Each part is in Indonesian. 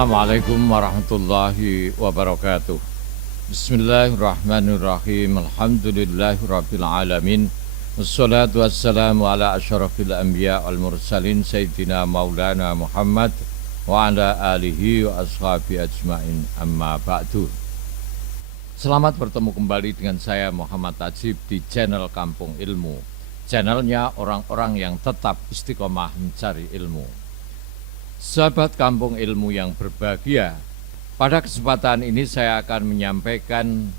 Assalamualaikum warahmatullahi wabarakatuh. Bismillahirrahmanirrahim. Alhamdulillahirabbil alamin. Wassalatu wassalamu ala asyrafil anbiya wal mursalin sayyidina maulana Muhammad wa ala alihi wa ashabi ajmain, amma ba'du. Selamat bertemu kembali dengan saya Muhammad Tajib di channel Kampung Ilmu. Channelnya orang-orang yang tetap istiqomah mencari ilmu. Sahabat Kampung Ilmu yang berbahagia, pada kesempatan ini saya akan menyampaikan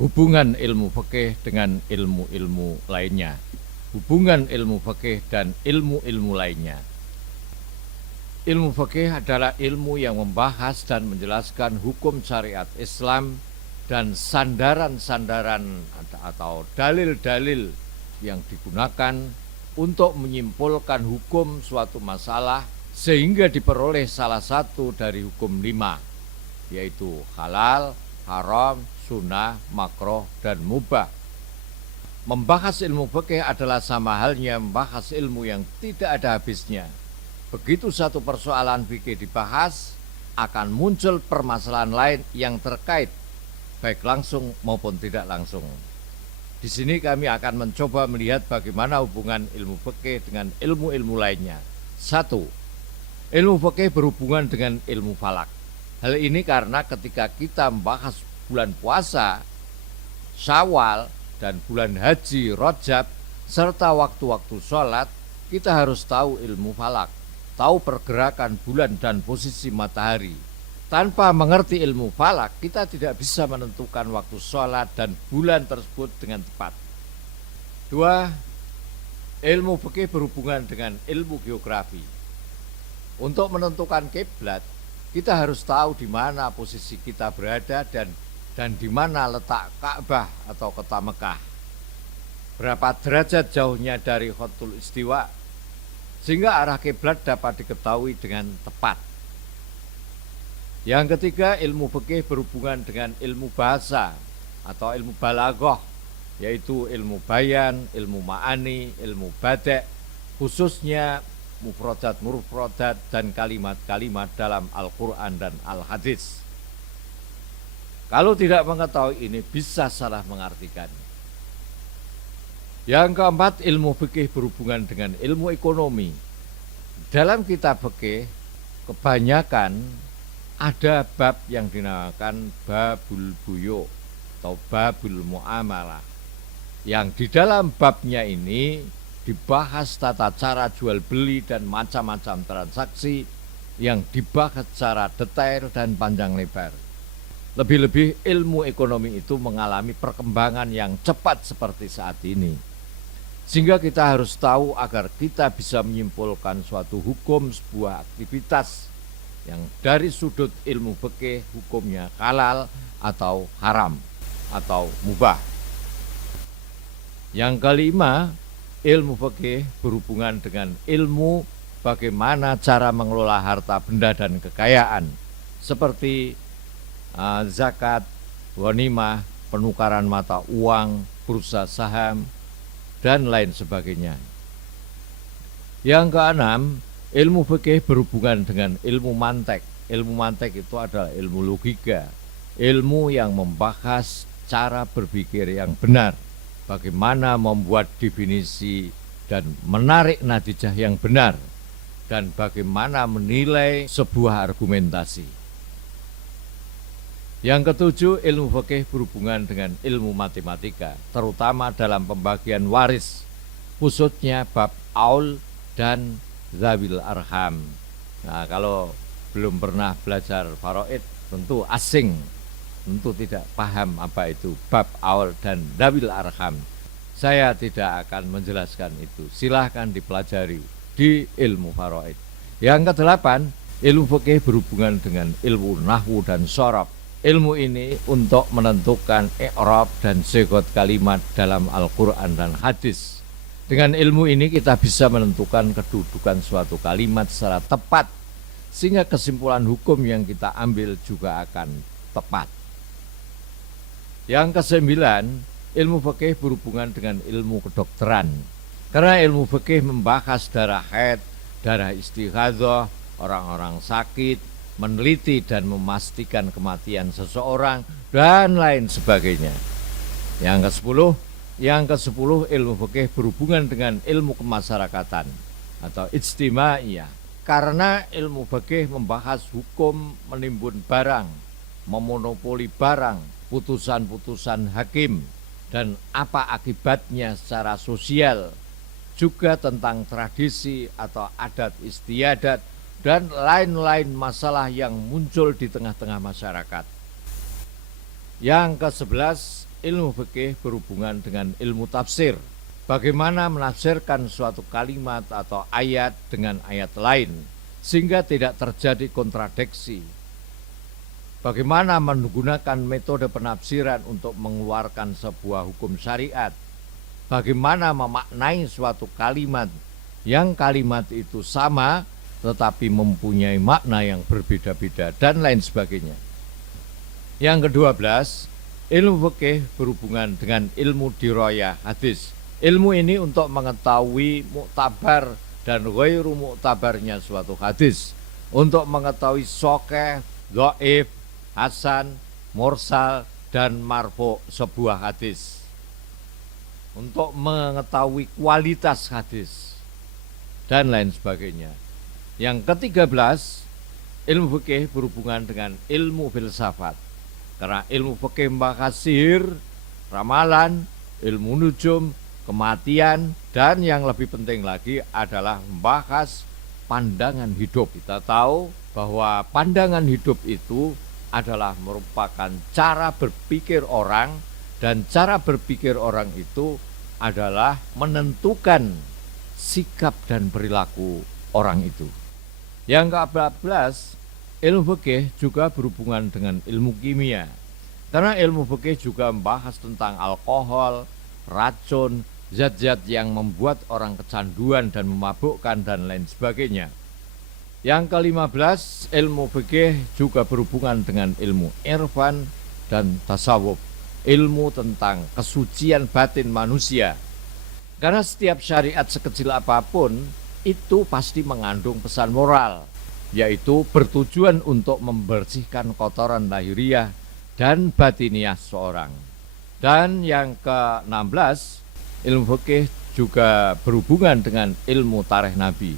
hubungan ilmu fikih dengan ilmu-ilmu lainnya. Hubungan ilmu fikih dan ilmu-ilmu lainnya. Ilmu fikih adalah ilmu yang membahas dan menjelaskan hukum syariat Islam dan sandaran-sandaran atau dalil-dalil yang digunakan untuk menyimpulkan hukum suatu masalah sehingga diperoleh salah satu dari hukum 5, yaitu halal, haram, sunnah, makruh, dan mubah. Membahas ilmu fikih adalah sama halnya membahas ilmu yang tidak ada habisnya. Begitu satu persoalan fikih dibahas, akan muncul permasalahan lain yang terkait, baik langsung maupun tidak langsung. Di sini kami akan mencoba melihat bagaimana hubungan ilmu fikih dengan ilmu-ilmu lainnya. 1. Ilmu fikih berhubungan dengan ilmu falak. Hal ini karena ketika kita membahas bulan puasa, Syawal, dan bulan haji, Rajab, serta waktu-waktu sholat, kita harus tahu ilmu falak, tahu pergerakan bulan dan posisi matahari. Tanpa mengerti ilmu falak, kita tidak bisa menentukan waktu sholat dan bulan tersebut dengan tepat. 2. Ilmu fikih berhubungan dengan ilmu geografi. Untuk menentukan kiblat, kita harus tahu di mana posisi kita berada dan di mana letak Ka'bah atau kota Mekah. Berapa derajat jauhnya dari Khatul Istiwa, sehingga arah kiblat dapat diketahui dengan tepat. Yang ketiga, ilmu fikih berhubungan dengan ilmu bahasa atau ilmu balaghah, yaitu ilmu bayan, ilmu ma'ani, ilmu bada', khususnya mufradat, dan kalimat-kalimat dalam Al-Quran dan Al-Hadis. Kalau tidak mengetahui ini bisa salah mengartikan. Yang keempat, ilmu fikih berhubungan dengan ilmu ekonomi. Dalam kitab fikih kebanyakan ada bab yang dinamakan babul buyu atau babul muamalah, yang di dalam babnya ini dibahas tata cara jual beli dan macam-macam transaksi yang dibahas secara detail dan panjang lebar. Lebih-lebih ilmu ekonomi itu mengalami perkembangan yang cepat seperti saat ini. Sehingga kita harus tahu agar kita bisa menyimpulkan suatu hukum sebuah aktivitas yang dari sudut ilmu fikih hukumnya halal atau haram atau mubah. Yang kelima, ilmu fikih berhubungan dengan ilmu bagaimana cara mengelola harta benda dan kekayaan, seperti zakat, ghanimah, penukaran mata uang, bursa saham, dan lain sebagainya. Yang keenam, ilmu fikih berhubungan dengan ilmu mantek. Ilmu mantek itu adalah ilmu logika, ilmu yang membahas cara berpikir yang benar, bagaimana membuat definisi dan menarik natijah yang benar, dan bagaimana menilai sebuah argumentasi. Yang ketujuh, ilmu fikih berhubungan dengan ilmu matematika, terutama dalam pembagian waris, khususnya bab aul dan zawil arham. Nah, kalau belum pernah belajar faraid tentu asing, tentu tidak paham apa itu bab aul dan zawil arham. Saya tidak akan menjelaskan itu, silahkan dipelajari di ilmu faraid. Yang kedelapan, ilmu fikih berhubungan dengan ilmu nahwu dan shorab. Ilmu ini untuk menentukan i'rab dan sigot kalimat dalam Al-Quran dan hadis. Dengan ilmu ini kita bisa menentukan kedudukan suatu kalimat secara tepat, sehingga kesimpulan hukum yang kita ambil juga akan tepat. Yang kesembilan, ilmu fikih berhubungan dengan ilmu kedokteran. Karena ilmu fikih membahas darah haid, darah istighatsah, orang-orang sakit, meneliti dan memastikan kematian seseorang, dan lain sebagainya. Yang ke-10 ilmu fikih berhubungan dengan ilmu kemasyarakatan atau ijtimaiyah. Karena ilmu fikih membahas hukum menimbun barang, memonopoli barang, putusan-putusan hakim, dan apa akibatnya secara sosial, juga tentang tradisi atau adat istiadat, dan lain-lain masalah yang muncul di tengah-tengah masyarakat. Yang ke-11, ilmu fikih berhubungan dengan ilmu tafsir. Bagaimana menafsirkan suatu kalimat atau ayat dengan ayat lain sehingga tidak terjadi kontradiksi. Bagaimana menggunakan metode penafsiran untuk mengeluarkan sebuah hukum syariat. Bagaimana memaknai suatu kalimat yang kalimat itu sama tetapi mempunyai makna yang berbeda-beda, dan lain sebagainya. Yang ke-12, ilmu fikih berhubungan dengan ilmu dirayah hadis. Ilmu ini untuk mengetahui muktabar dan ghairu muktabarnya suatu hadis, untuk mengetahui sahih, dhaif, hasan, mursal, dan marfu sebuah hadis, untuk mengetahui kualitas hadis, dan lain sebagainya. Yang ke-13, ilmu fikih berhubungan dengan ilmu filsafat. Karena ilmu fikih membahas sihir, ramalan, ilmu nujum, kematian, dan yang lebih penting lagi adalah membahas pandangan hidup. Kita tahu bahwa pandangan hidup itu adalah merupakan cara berpikir orang, dan cara berpikir orang itu adalah menentukan sikap dan perilaku orang itu. Yang ke-14, ilmu fikih juga berhubungan dengan ilmu kimia. Karena ilmu fikih juga membahas tentang alkohol, racun, zat-zat yang membuat orang kecanduan dan memabukkan, dan lain sebagainya. Yang ke-15, ilmu fikih juga berhubungan dengan ilmu irfan dan tasawuf, ilmu tentang kesucian batin manusia. Karena setiap syariat sekecil apapun itu pasti mengandung pesan moral, yaitu bertujuan untuk membersihkan kotoran lahiriah dan batiniah seorang. Dan yang ke-16, ilmu fikih juga berhubungan dengan ilmu tarikh Nabi.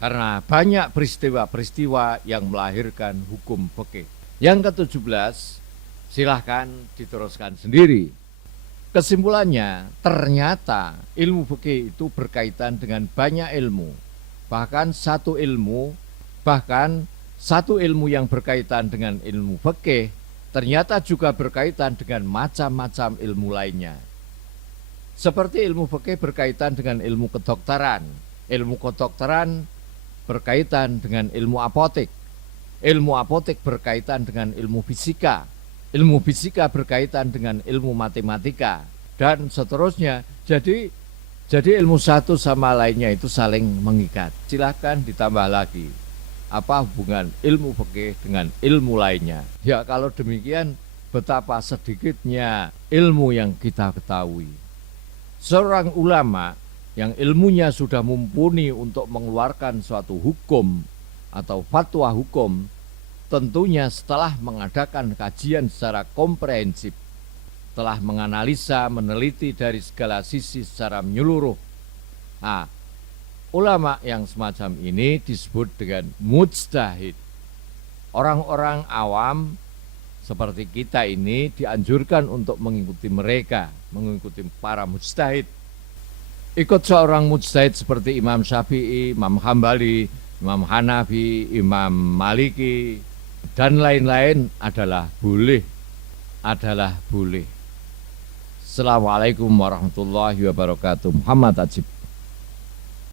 Karena banyak peristiwa-peristiwa yang melahirkan hukum fikih. Yang ke-17, silahkan diteruskan sendiri. Kesimpulannya, ternyata ilmu fikih itu berkaitan dengan banyak ilmu. Bahkan satu ilmu yang berkaitan dengan ilmu fikih ternyata juga berkaitan dengan macam-macam ilmu lainnya. Seperti ilmu fikih berkaitan dengan ilmu kedokteran. Ilmu kedokteran berkaitan dengan ilmu apotek. Ilmu apotek berkaitan dengan ilmu fisika. Ilmu fisika berkaitan dengan ilmu matematika, dan seterusnya. Jadi ilmu satu sama lainnya itu saling mengikat. Silahkan ditambah lagi, apa hubungan ilmu fikih dengan ilmu lainnya? Ya, kalau demikian betapa sedikitnya ilmu yang kita ketahui. Seorang ulama yang ilmunya sudah mumpuni untuk mengeluarkan suatu hukum atau fatwa hukum, tentunya setelah mengadakan kajian secara komprehensif, telah menganalisa, meneliti dari segala sisi secara menyeluruh. Nah, ulama yang semacam ini disebut dengan mujtahid. Orang-orang awam seperti kita ini dianjurkan untuk mengikuti mereka, mengikuti para mujtahid. Ikut seorang mujtahid seperti Imam Syafi'i, Imam Hambali, Imam Hanafi, Imam Maliki, dan lain-lain adalah boleh. Assalamualaikum warahmatullahi wabarakatuh. Muhammad Ajib.